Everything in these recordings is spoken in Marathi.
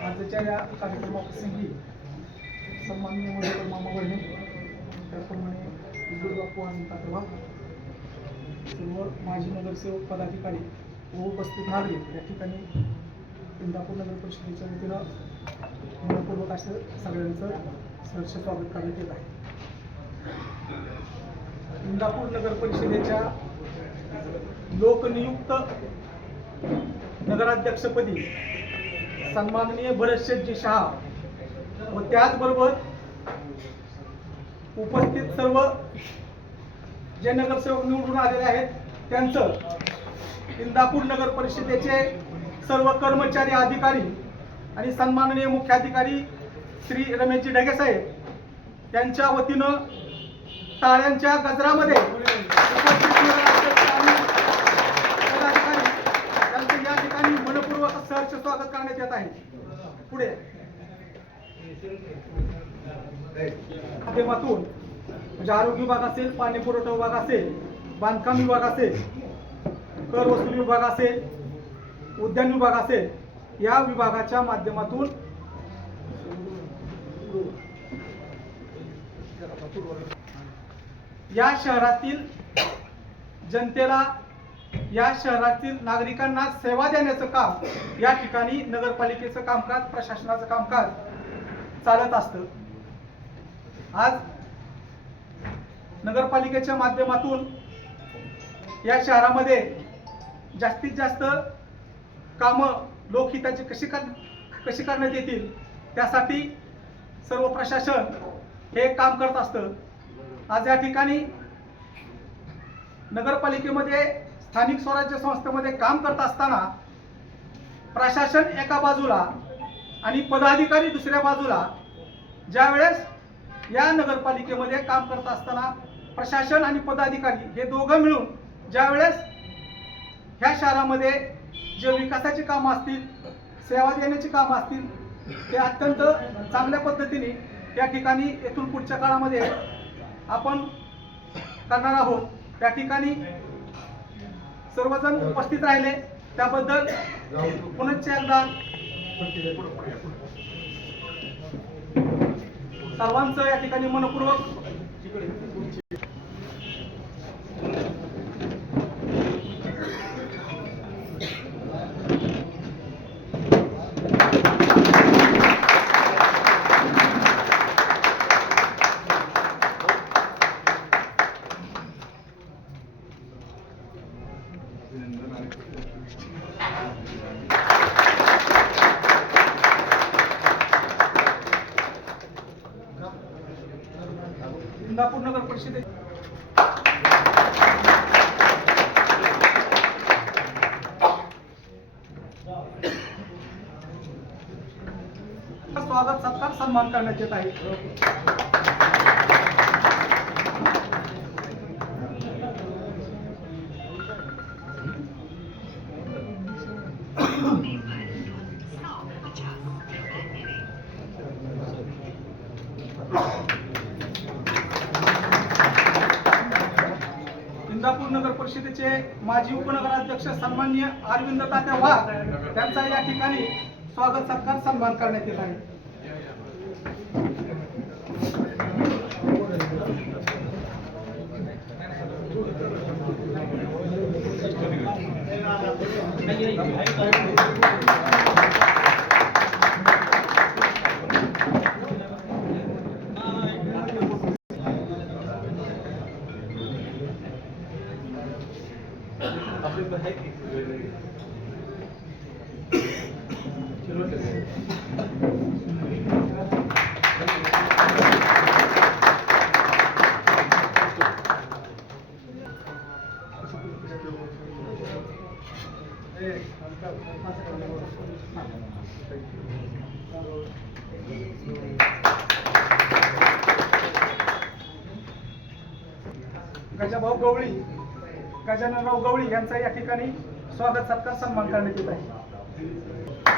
आजच्या या कार्यक्रमाप्रसंगी सन्मान्य मधुकर मामा बहिणी त्याप्रमाणे विजय बापू आणि तातवा सर्व माजी नगरसेवक पदाधिकारी व उपस्थित नागरिक या ठिकाणी इंदापूर नगर परिषदेच्या वतीनं मनपूर्वक असं सगळ्यांचं सहर्ष स्वागत करण्यात येत आहे. इंदापूर नगर परिषदेच्या लोकनियुक्त नगराध्यक्षपदी सन्माननीय भरतशेठजी शहा व त्याचबरोबर उपस्थित सर्व जे नगरसेवक निवडून आलेले आहेत त्यांचं इंदापूर नगर परिषदेचे सर्व कर्मचारी अधिकारी आणि सन्माननीय मुख्याधिकारी श्री रमेशजी ढगे साहेब यांच्या वतीनं टाळ्यांच्या गजरामध्ये त्यांचं या ठिकाणी मनपूर्वक सहर्ष स्वागत करण्यात येत आहे. पुढे. माध्यमातून म्हणजे आरोग्य विभाग असेल पाणी पुरवठा विभाग असेल बांधकाम विभाग असेल कर वसुली विभाग असेल उद्यान विभाग असेल या विभागाच्या माध्यमातून या शहरातील जनतेला या शहरातील नागरिकांना सेवा देण्याचं काम या ठिकाणी नगरपालिकेचं कामकाज प्रशासनाचं कामकाज चालत असतं. आज नगरपालिकेच्या माध्यमातून या शहरामध्ये जास्तीत जास्त कामं लोकहिताचे कशी कर कशी करण्यात येतील? त्यासाठी सर्व प्रशासन हे काम करत असतं. आज या ठिकाणी नगरपालिकेमध्ये स्थानिक स्वराज्य संस्थेमध्ये काम करत असताना प्रशासन एका बाजूला आणि पदाधिकारी दुसऱ्या बाजूला ज्यावेळेस या नगरपालिकेमध्ये काम करत असताना प्रशासन आणि पदाधिकारी हे दोघं मिळून ज्यावेळेस ह्या शहरामध्ये जे विकासाची कामं असतील सेवा देण्याची कामं असतील ते अत्यंत चांगल्या पद्धतीने या ठिकाणी येथून पुढच्या काळामध्ये आपण करणार आहोत. त्या ठिकाणी सर्वजण उपस्थित राहिले. त्याबद्दल पुनश्च एकदा सर्वांचं या ठिकाणी मनपूर्वक इंदापूर नगर परिषदे स्वागत सत्कार सन्मान करण्यात येत आहे. त्यांचा या ठिकाणी स्वागत सत्कार सन्मान करण्यात येत आहे. गजाभाऊ गवळी गजाननराव गवळी यांचा या ठिकाणी स्वागत सत्कार सन्मान करण्यात येत आहे.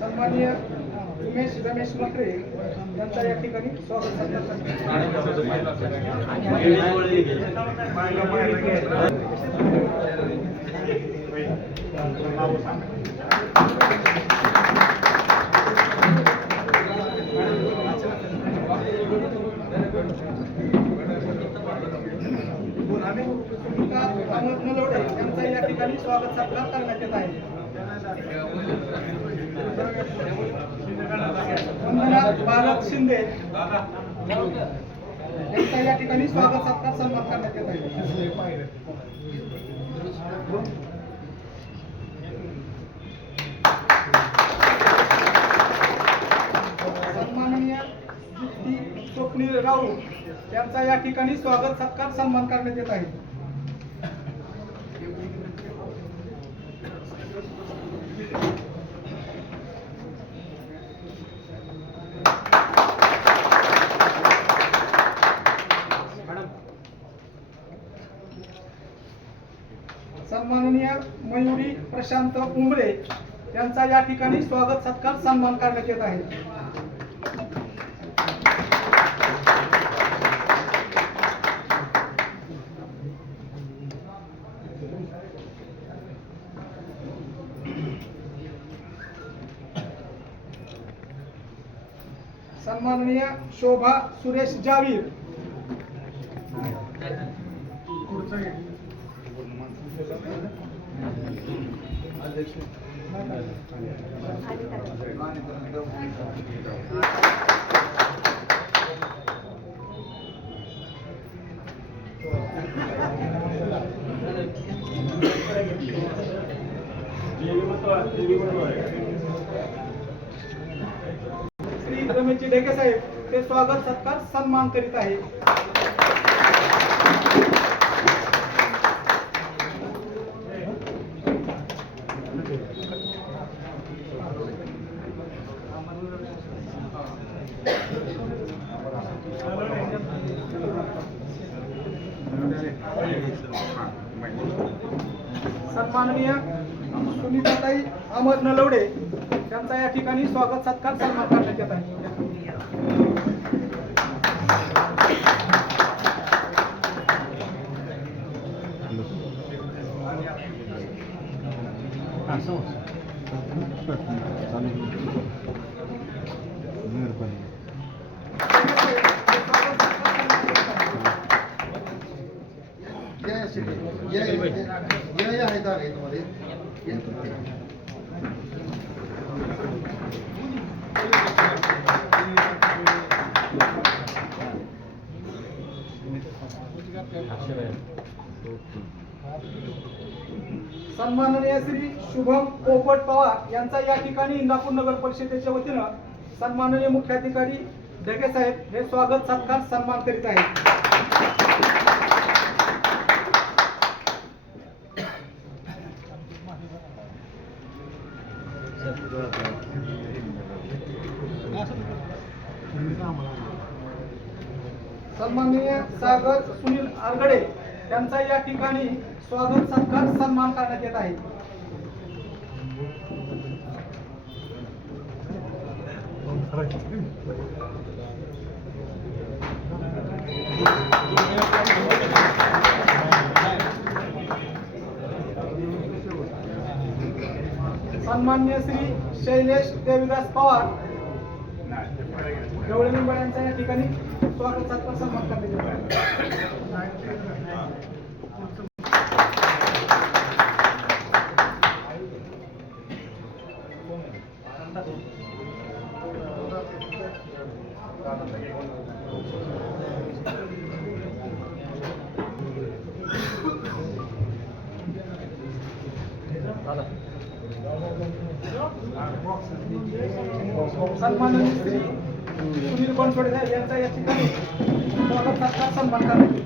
सन्माननीय उमेश रमेश मकरे यांचा या ठिकाणी स्वागत अमोल नलवडे यांचा या ठिकाणी स्वागत सत्कार करण्यात येत आहे वंदना बालक शिंदे यांचा या ठिकाणी स्वागत सत्कार सन्मान करण्यात येत आहे सन्माननीय स्वप्नील राऊत यांचा या ठिकाणी स्वागत सत्कार सन्मान करण्यात येत आहे सन्माननीय मयुरी प्रशांत उमरे यांचा या ठिकाणी स्वागत सत्कार सन्मान करण्यात येत आहे. सन्माननीय शोभा सुरेश जावीर. श्री रमेशजी डेके साहेब ते स्वागत सत्कार सन्मान करीत आहे सन्माननीय अहमद नलवडे त्यांचा या ठिकाणी स्वागत सत्कार सन्मान करण्यात येत आहे या या शिटी. या या या या आहे जागा याच्यामध्ये. या. सन्माननीय श्री शुभम पोपट पवार यांचा या ठिकाणी इंदापूर नगर परिषदेच्या वतीनं सन्माननीय मुख्याधिकारी ढगे साहेब हे स्वागत सत्कार सन्मान करीत आहेत. सन्माननीय सागर सुनील आरगडे यांचा या ठिकाणी स्वागत सत्कार सन्मान करण्यात येत आहे. सन्मान्य श्री शैलेश देविदास पवार. गवळे निंबाळ यांचा या ठिकाणी स्वागत सत्कार सन्मान करण्यात सन्मान सुनील बनसोडे यांचा या ठिकाणी स्वागत सत्कार सन्मान करा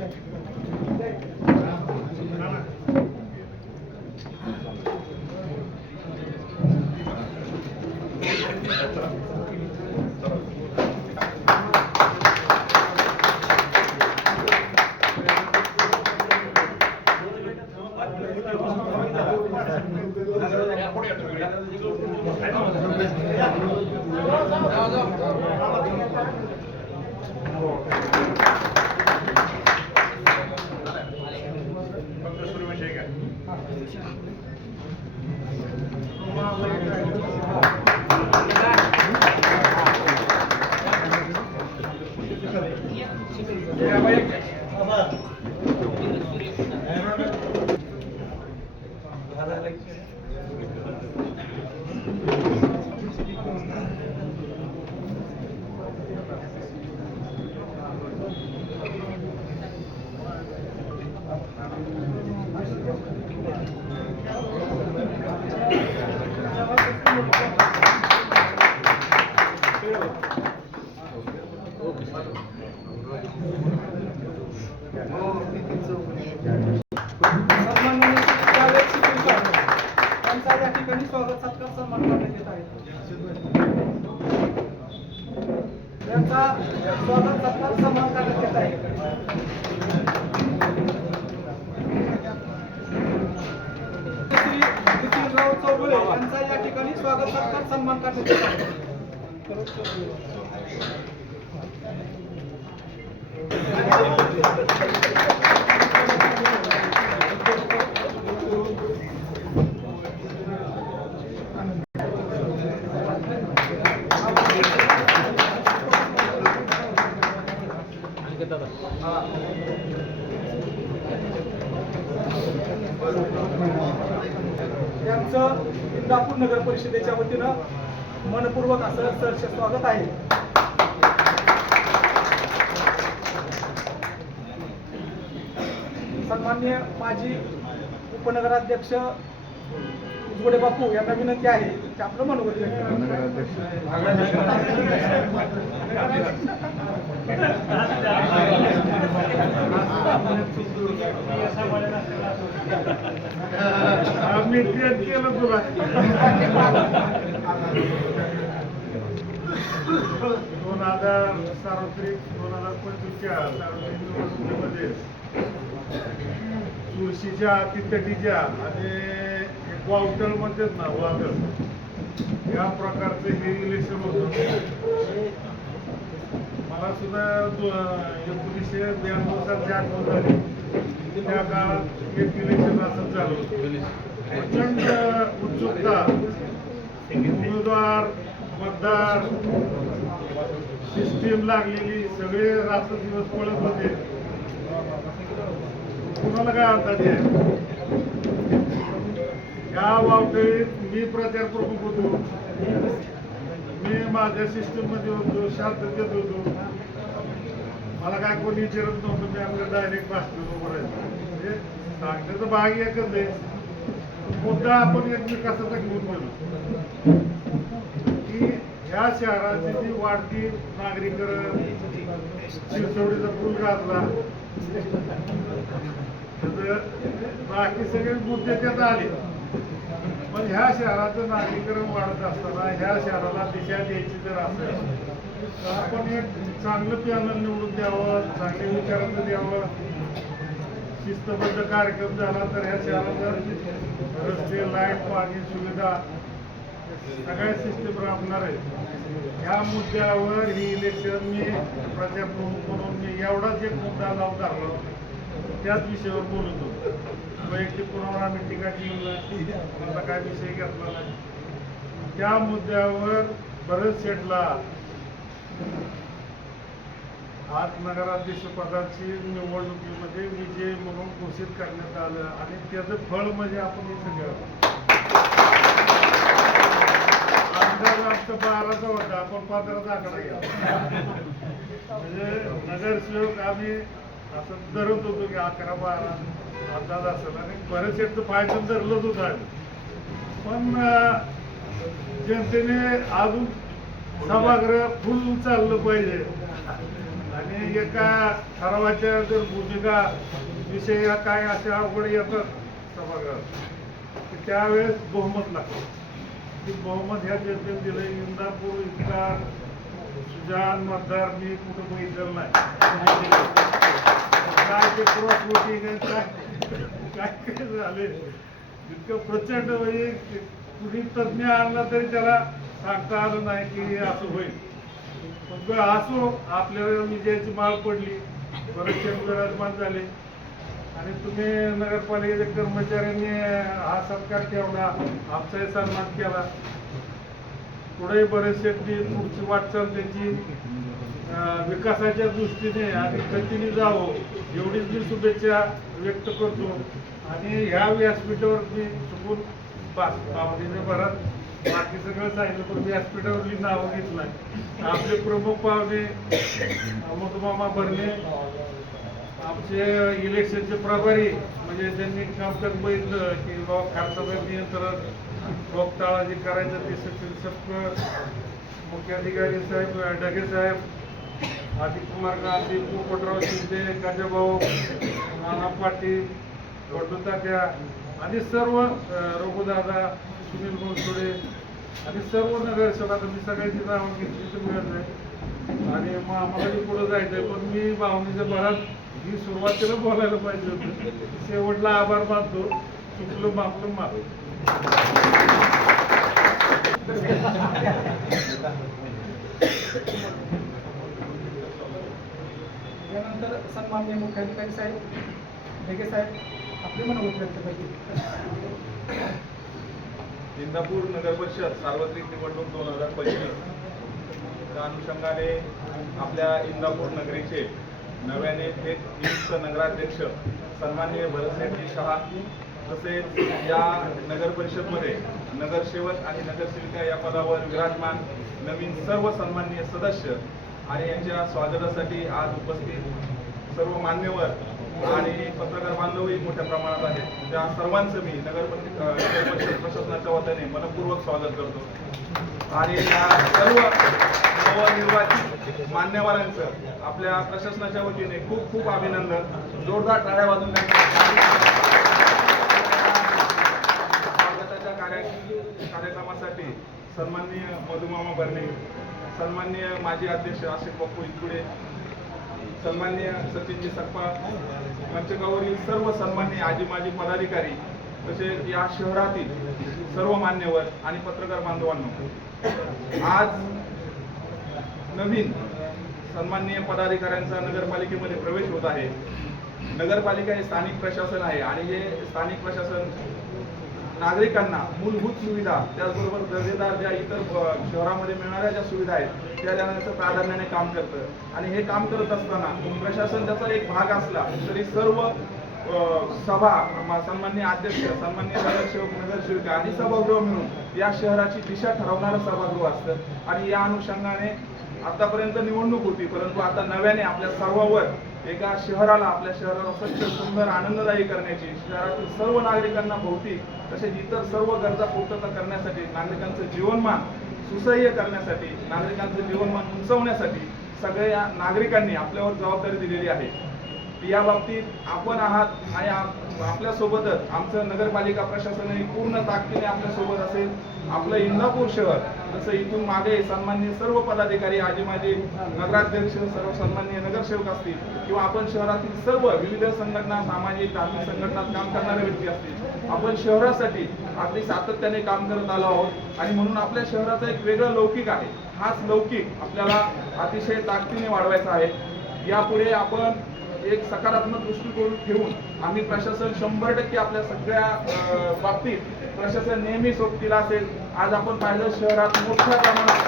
यांचं इंदापूर नगर परिषदेच्या वतीनं मनपूर्वक असं सहर्ष स्वागत आहे. सन्मान्य माजी उपनगराध्यक्ष उजवडे बापू यांना विनंती आहे. की आपलं मनोगत व्यक्त आम्ही ट्रेन केलं तुला दोन हजार सार्वत्रिक दोन हजार पंचवीसच्या सार्वत्रिक निवडणुकीमध्ये तुळशीच्या तितटीच्या आणि एक म्हणतात ना वादळ या प्रकारचं हे इलेक्शन होतं. मला सुद्धा एकोणीसशे ब्याण्णव सालची आठवण झाली. त्या काळात एक इलेक्शन असं चालू प्रचंड उत्सुकता. उमेदवार मतदार सिस्टीम लागलेली सगळे रात्र दिवस पळत होते. कुणाला काय अंदाज आहे? या वावटळीत मी प्रचार प्रमुख होतो. मी माझ्या सिस्टममध्ये होतो शांततेत होतो. मला काय कोणी विचारत नव्हतं मी आपल्या डायरेक्ट भाषण बोलायचं म्हणजे सांगण्याचा भाग एकच आहे. मुद्दा आपण एकमेकाचा घेऊन गेलो की ह्या शहराची जी वाढती नागरीकरण शिरसवडीचा पूल घातला तर बाकी सगळे मुद्दे त्यात आले. पण ह्या शहराचं नागरीकरण वाढत असताना ह्या शहराला दिशा द्यायची जर असेल तर आपण एक चांगलं पॅनल निवडून द्यावं चांगले विचाराचं द्यावं. शिस्तबद्ध कार्यक्रम झाला तर ह्या शहराचं रस्ते लाइट पाणी सुविधा सगळ्या सिस्टीम राबणार आहे ह्या मुद्द्यावर ही इलेक्शन मी प्रचार प्रमुख म्हणून मी एवढाच एक मुद्दा लावून धरला त्याच विषयावर बोलत होतो. वैयक्तिक कोणावर आम्ही टीका केली काय विषय घेतला नाही. त्या मुद्द्यावर बरेच सेटला आज नगराध्यक्ष पदाची निवडणुकीमध्ये विजय म्हणून घोषित करण्यात आलं आणि त्याचं फळ म्हणजे आपण हे सगळं. अंदाज आमचा बाराचा होता आपण पंधराचा आकडा घ्या. म्हणजे नगरसेवक आम्ही असं धरत होतो की अकरा बारा. अंदाज असेल आणि बरेचसे फायदा धरलंच होतं आम्ही. पण जनतेने अजून सभागृह फुल चाललं पाहिजे. आणि एका ठरावाच्या जर भूमिका विषय काय अशा अवघड येतात सभागृहात तर त्यावेळेस बहुमत लागतं. की बहुमत ह्या जनतेने दिलं इंदापूर इतका सुजान मतदार मी कुठं बघितलेलं नाही. काय ते क्रॉस वोटिंग काय? काय झाले इतकं प्रचंड म्हणजे कुणी तज्ज्ञ आणला तरी त्याला सांगता आलं नाही की असं होईल. पण असो आपल्याला विजयाची माळ पडली बरेचसे विराजमान झाले. आणि तुम्ही नगरपालिकेच्या कर्मचाऱ्यांनी हा सत्कार ठेवला आमचाही सन्मान केला. पुढे बरेचसे पुढची वाटचाल त्यांची विकासाच्या दृष्टीने आणि गतीने जावं. एवढीच मी शुभेच्छा व्यक्त करतो. आणि ह्या व्यासपीठावर मी चुकून पाच पावणीने भरत बाकी सगळं सांगितलं पण व्यासपीठावरली नावं घेतलं नाही आपले प्रमुख पाहुणे अमोदमामा भरणे आमचे इलेक्शनचे प्रभारी म्हणजे त्यांनी कामकाज बघितलं की बाबा खर्चाचं नियंत्रण रोगटाळा जे करायचं ते सचिन सपकर मुख्याधिकारी साहेब ढगे साहेब आदित्य कुमार गांधी पोपटराव शिंदे गाजाभाऊ नाना पाटील बंडू तात्या आणि सर्व रघुदादा सुनील बनसोडे आणि सर्व नगरसेवक मी सगळ्यांची नावं घेतली तर मिळत नाही. आणि मग आम्हाला पुढं जायचंय पण मी भावनेच्या भरात ही सुरुवातीला बोलायला पाहिजे होतं. शेवटला आभार मानतो. चुकलं मापलं माप त्यानंतर सन्माननीय मुख्याधिकारी साहेब ढेगे साहेब आपले मनोगत व्यक्त करतील. इंदापूर नगर परिषद सार्वत्रिक निवडणूक दोन हजार पंचवीस. त्या अनुषंगाने आपल्या इंदापूर नगरीचे नव्याने थेट नियुक्त नगराध्यक्ष सन्माननीय भरतसेठजी शहा तसेच या नगर परिषदमध्ये नगरसेवक आणि नगरसेविका या पदावर विराजमान नवीन सर्व सन्माननीय सदस्य आणि यांच्या स्वागतासाठी आज उपस्थित सर्व मान्यवर आणि पत्रकार बांधवही मोठ्या प्रमाणात आहेत. त्या सर्वांचं मी नगर परिषद प्रशासनाच्या वतीने मनपूर्वक स्वागत करतो. आणि या सर्व नवनिर्वाचित मान्यवरांचं आपल्या प्रशासनाच्या वतीने खूप खूप अभिनंदन. जोरदार टाळ्या वाजून स्वागताच्या कार्यक्रमासाठी सन्माननीय मधुमामा भरणे सन्माननीय माजी अध्यक्ष आशिफ बप्पू इतकुडे सन्मान्य सचिनजी सकपाळ मंचकावरील सर्व सन्मान्य आजी माजी पदाधिकारी तसेच या शहरातील सर्व मान्यवर आणि पत्रकार बांधवांनो आज नवीन सन्माननीय पदाधिकाऱ्यांचा नगरपालिकेमध्ये प्रवेश होत आहे. नगरपालिका हे स्थानिक प्रशासन आहे आणि हे स्थानिक प्रशासन नागरिकांना मूलभूत सुविधा त्याचबरोबर दर्जेदार ज्या इतर शहरामध्ये मिळणाऱ्या ज्या सुविधा आहेत त्या प्राधान्याने काम करतं आणि हे काम करत असताना प्रशासन त्याचा एक भाग असला तरी सर्व सभा सन्मान्य अध्यक्ष सन्मान्य नगरसेवक नगरसेविका आणि सभागृह मिळून या शहराची दिशा ठरवणारं सभागृह असतं. आणि या अनुषंगाने आतापर्यंत निवडणूक होती परंतु आता नव्याने आपल्या सर्वावर एका शहराला आपल्या शहराला स्वच्छ सुंदर आनंददायी करण्याची शहरातील सर्व नागरिकांना भौतिक तसेच इतर सर्व गरजा पूर्तता करण्यासाठी नागरिकांचं जीवनमान सुसह्य करण्यासाठी नागरिकांचं जीवनमान उंचवण्यासाठी सगळ्या नागरिकांनी आपल्यावर जबाबदारी दिलेली आहे. या बाबतीत आपण आहात आणि आप- आपल्यासोबतच आमचं नगरपालिका प्रशासनही पूर्ण ताकदीने आपल्यासोबत असेल. आपलं इंदापूर शहर जसं इथून मागे सन्मान्य सर्व पदाधिकारी आजी माझे नगराध्यक्ष सर्व सन्मान्य नगरसेवक असतील किंवा आपण शहरातील सर्व विविध संघटना सामाजिक धार्मिक संघटनात काम करणारे व्यक्ती असतील आपण शहरासाठी अगदी सातत्याने काम करत आलो आहोत. आणि म्हणून आपल्या शहराचा एक वेगळं लौकिक आहे. हाच लौकिक आपल्याला अतिशय ताकदीने वाढवायचा आहे. यापुढे आपण एक सकारात्मक दृष्टिकोन ठेवून आम्ही प्रशासन शंभर टक्के आपल्या सगळ्या बाबतीत प्रशासन नेहमी सोबतीला असेल. आज आपण पाहिलं शहरात मोठ्या प्रमाणात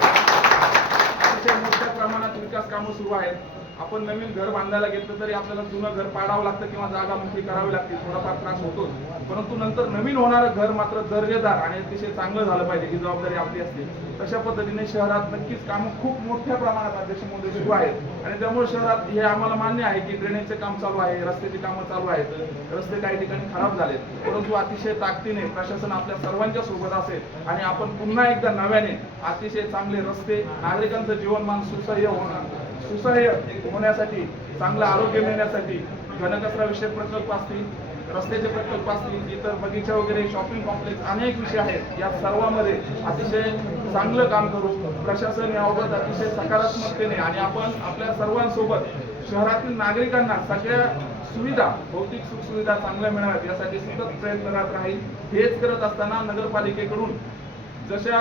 मोठ्या प्रमाणात विकास कामं सुरू आहेत. आपण नवीन घर बांधायला घेतलं तरी आपल्याला जुनं घर पाडावं लागतं किंवा जागा मोठी करावी लागते थोडाफार त्रास होतो परंतु नंतर नवीन होणारं घर मात्र दर्जेदार आणि अतिशय चांगलं झालं पाहिजे ही जबाबदारी आपली असते. तशा पद्धतीने शहरात नक्कीच कामं खूप मोठ्या प्रमाणात अध्यक्ष मोदी सुरू आहेत. आणि त्यामुळे शहरात हे आम्हाला मान्य आहे की ड्रेनेजचे काम चालू आहे रस्त्याची कामं चालू आहेत. रस्ते काही ठिकाणी खराब झालेत. परंतु अतिशय ताकदीने प्रशासन आपल्या सर्वांच्या सोबत असेल आणि आपण पुन्हा एकदा नव्याने अतिशय चांगले रस्ते नागरिकांचं जीवनमान सुसह्य होणार. सुसह्य होण्यासाठी चांगलं आरोग्य मिळण्यासाठी घनकचरा विषयक प्रकल्प असतील रस्त्याचे प्रकल्प असतील इतर बगीचा वगैरे शॉपिंग कॉम्प्लेक्स अनेक विषय आहेत. या सर्वांमध्ये अतिशय चांगलं काम करू प्रशासन याबाबत अतिशय सकारात्मकतेने आणि आपण आपल्या सर्वांसोबत शहरातील नागरिकांना सगळ्या सुविधा भौतिक सुखसुविधा चांगल्या मिळाव्यात यासाठी सतत प्रयत्न करत राहील. हेच करत असताना नगरपालिकेकडून जशा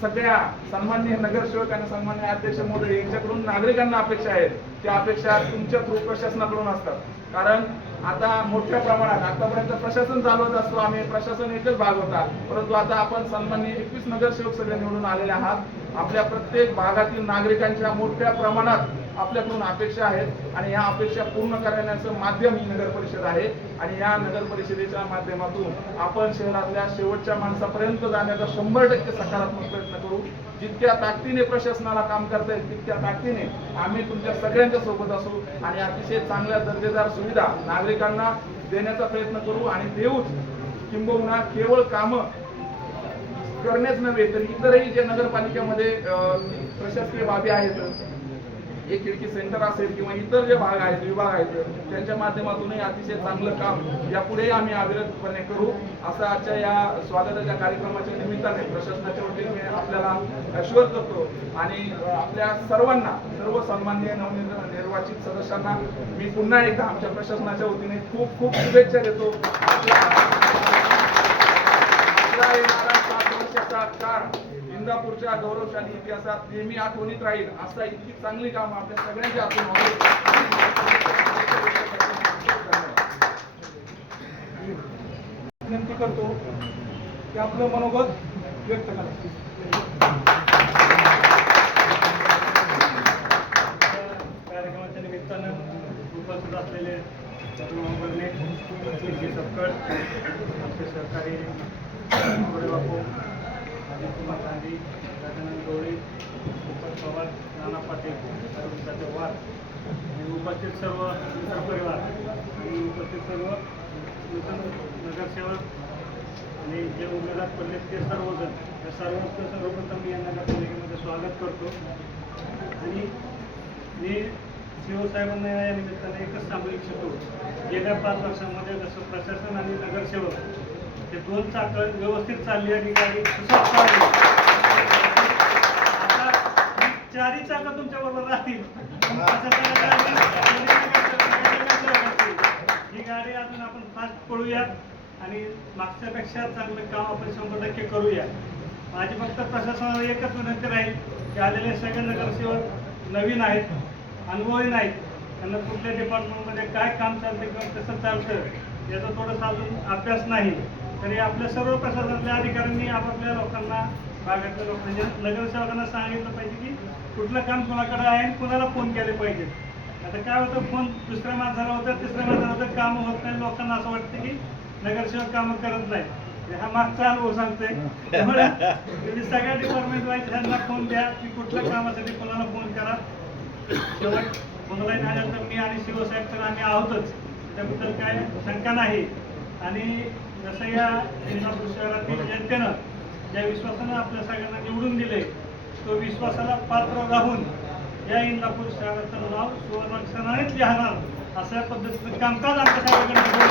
सगळ्या सन्माननीय नगरसेवक आणि सन्मान्य अध्यक्ष महोदय यांच्याकडून नागरिकांना अपेक्षा आहेत. त्या अपेक्षा तुमच्या थ्रू प्रशासनाकडून असतात. कारण आता मोठ्या प्रमाणात आतापर्यंत प्रशासन चालवत असतो आम्ही प्रशासन एकच भाग होता. परंतु आता आपण सन्मान्य एकवीस नगरसेवक सगळे निवडून आलेले आहात. आपल्या प्रत्येक भागातील नागरिकांच्या मोठ्या प्रमाणात आपल्याकडून अपेक्षा आहेत आणि या अपेक्षा पूर्ण करण्याचं माध्यम ही नगर परिषद आहे. आणि या नगर परिषदेच्या माध्यमातून आपण शहरातल्या शेवटच्या माणसापर्यंत जाण्याचा शंभर टक्के सकारात्मक प्रयत्न करू. जितक्या ताकदीने प्रशासनाला काम करता येईल तितक्या ताकदीने आम्ही तुमच्या सगळ्यांच्या सोबत असू आणि अतिशय चांगल्या दर्जेदार सुविधा नागरिकांना देण्याचा प्रयत्न करू. आणि देऊच किंबहुना केवळ कामं करण्याच नव्हे तर इतरही जे नगरपालिकेमध्ये प्रशासकीय बाबी आहेत एक खिडकी सेंटर असेल किंवा इतर जे भाग आहेत विभाग आहेत त्यांच्या माध्यमातूनही अतिशय चांगलं काम यापुढेही आम्ही अविरतपणे करू. असं आजच्या या स्वागताच्या कार्यक्रमाच्या निमित्ताने प्रशासनाच्या वतीने मी आपल्याला अश्वर करतो. आणि आपल्या सर्वांना सर्व सन्माननीय नवनिर्वाचित निर्वाचित सदस्यांना मी पुन्हा एकदा आमच्या प्रशासनाच्या वतीने खूप खूप शुभेच्छा देतो. आपला येणारा सात वर्षाचा इंदापूरच्या गौरवशाली इतिहासात नेहमी आठवणीत राहील. असा इतकी चांगली काम आपल्या सगळ्यांच्या हातून विनंती करतो की आपलं मनोगत व्यक्त करा. कार्यक्रमाच्या निमित्तानं उपस्थित असलेले तरुणांवरने श्री सपकड आमचे सहकारी बापू अजित गांधी गजानन गवळी दीपक पवार नाना पाटील अरुण वार आणि उपस्थित सर्व मित्र परिवार आणि उपस्थित सर्व नूतन नगरसेवक आणि जे उमेदवार पडले ते सर्वजण या सर्वांचं सर्वप्रथम मी या नगरपालिकेमध्ये स्वागत करतो. आणि मी सीओ साहेबांना या निमित्ताने एकच सांगू इच्छितो गेल्या पाच वर्षामध्ये जसं प्रशासन आणि नगरसेवक हे दोन चाकं व्यवस्थित चालली आणि गाडी सुसज्ज चालली आता चारही चाकं तुमच्या बरोबर राहतील. ही. गाडी अजून आपण फास्ट पळूया आणि मागच्यापेक्षा चांगलं काम आपण शंभर टक्के करूया माझी फक्त प्रशासनाला एकच विनंती राहील की आलेले सगळे नगरसेवक नवीन आहेत अनुभवी नाहीत. त्यांना कुठल्या डिपार्टमेंटमध्ये काय काम चालते किंवा कसं चालतं याचा थोडासा अजून अभ्यास नाही. तरी आपल्या सर्व प्रशासनातल्या अधिकाऱ्यांनी आपापल्या लोकांना भागातल्या लोकांच्या म्हणजे नगरसेवकांना सांगितलं पाहिजे की कुठलं काम कोणाकडे आहे आणि कोणाला फोन केले पाहिजे. आता काय होतं फोन दुसऱ्या माणसाला होतं तिसऱ्या माणसाला होतं कामं होत नाही. लोकांना असं वाटतं की नगरसेवक कामं करत नाही. हा मागचा अनुभव सांगतोय. त्यामुळे तुम्ही सगळ्या डिपार्टमेंट वाईज त्यांना फोन द्या की कुठल्या कामासाठी कोणाला फोन करा. शेवट ऑनलाईन झाल्यानंतर मी आणि शिवसाहेब तर आम्ही आहोतच. त्याबद्दल काय शंका नाही. आणि जसं या इंदापूर शहरातील जनतेनं ज्या विश्वासानं आपल्या सगळ्यांना निवडून दिले तो विश्वासाला पात्र राहून या इंदापूर शहराचं नाव सुवर्णाक्षरानेच लिहाणार अशा पद्धतीचं कामकाज आमच्या सगळ्यांकडे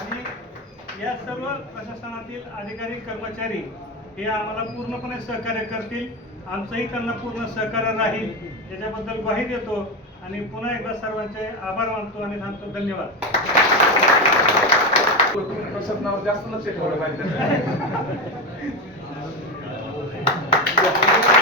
आणि या सर्व प्रशासनातील अधिकारी कर्मचारी हे आम्हाला पूर्णपणे सहकार्य करतील. आमचंही त्यांना पूर्ण सहकार्य राहील. याच्याबद्दल ग्वाही देतो. आणि पुन्हा एकदा सर्वांचे आभार मानतो आणि थांबतो धन्यवाद. जास्त लक्ष ठेवलं पाहिजे.